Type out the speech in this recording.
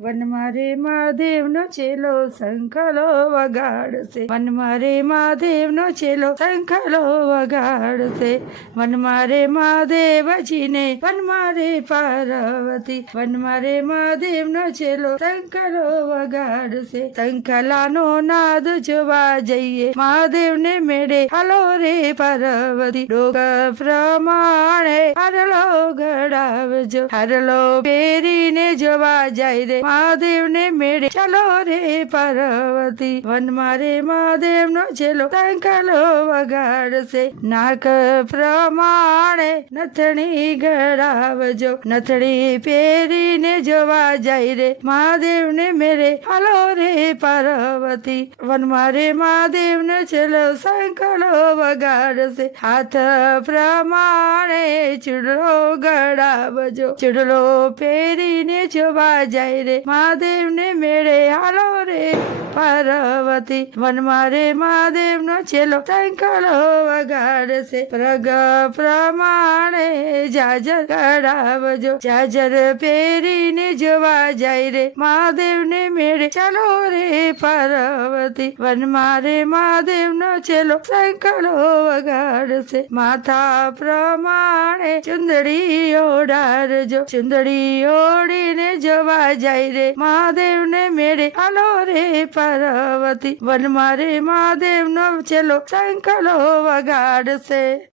વનમાં રે મહાદેવનો ચેલો શંખલો વગાડશે, વનમાં રે મહાદેવનો ચેલો શંખલો વગાડશે, વનમાં રે મહાદેવજીને વનમાં રે પાર્વતી, વનમાં રે મહાદેવનો ચેલો શંખલો વગાડશે, શંખલાનો નાદ જોવા જઈએ મહાદેવને મેળે, હાલો રે પાર્વતી ડોક પ્રમાણે હારલો ઘડાવજો, હારલો પહેરીને જોવા જાય રે મહાદેવને મેળે, ચાલો રે પાર્વતી વનમાં રે મહાદેવનો ચેલો શંખલો વગાડશે, નાક પ્રમાણે નથણી ઘડાવજો, નથણી પહેરીને જોવા જાય રે મહાદેવને મેળે, હાલો રે પાર્વતી વનમાં રે મહાદેવનો ચેલો શંખલો વગાડશે, હાથ પ્રમાણે ચૂડલો ગડાવજો, ચૂડલો પહેરીને જોવા જાય રે મહાદેવને મેળે, હાલો રે પાર્વતી વનમાં રે મહાદેવનો ચેલો શંખલો વગાડશે, પ્રગ પ્રમાણે જાજર ગડાવજો, જાજર પહેરીને જોવા જાય રે મહાદેવને મેળે, ચાલો રે પાર્વતી વનમાં રે મહાદેવનો ચેલો શંખલો વગાડશે, માથા પ્રમાણે ચુંદડી ઓઢારજો, ચુંદડી ઓઢીને જોવા જાય રે મહાદેવને મેળે, હાલો રે પાર્વતી વનમાં રે મહાદેવનો ચેલો શંખલો વગાડશે.